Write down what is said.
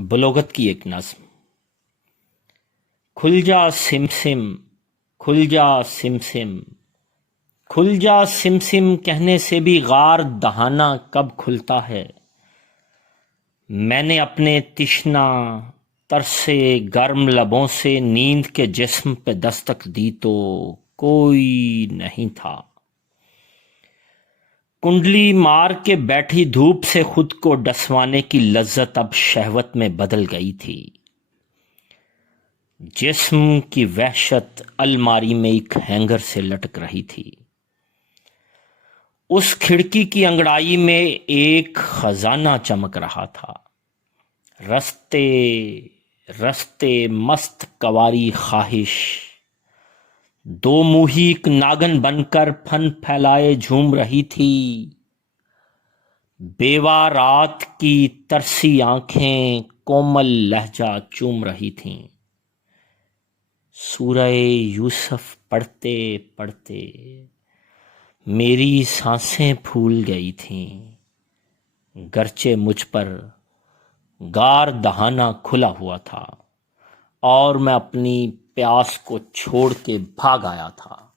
بلوغت کی ایک نظم۔ کھل جا سمسم، کھل جا سمسم، کھل جا سمسم کہنے سے بھی غار دہانا کب کھلتا ہے؟ میں نے اپنے تشنا ترسے گرم لبوں سے نیند کے جسم پہ دستک دی تو کوئی نہیں تھا۔ کنڈلی مار کے بیٹھی دھوپ سے خود کو ڈسوانے کی لذت اب شہوت میں بدل گئی تھی۔ جسم کی وحشت الماری میں ایک ہینگر سے لٹک رہی تھی۔ اس کھڑکی کی انگڑائی میں ایک خزانہ چمک رہا تھا۔ رستے رستے مست کواری خواہش دو منہی ایک ناگن بن کر پھن پھیلائے جھوم رہی تھی۔ بیوہ رات کی ترسی آنکھیں کومل لہجہ چوم رہی تھیں۔ سورہ یوسف پڑھتے پڑھتے میری سانسیں پھول گئی تھیں، گرچہ مجھ پر غار دہانا کھلا ہوا تھا اور میں اپنی پیاس کو چھوڑ کے بھاگ آیا تھا۔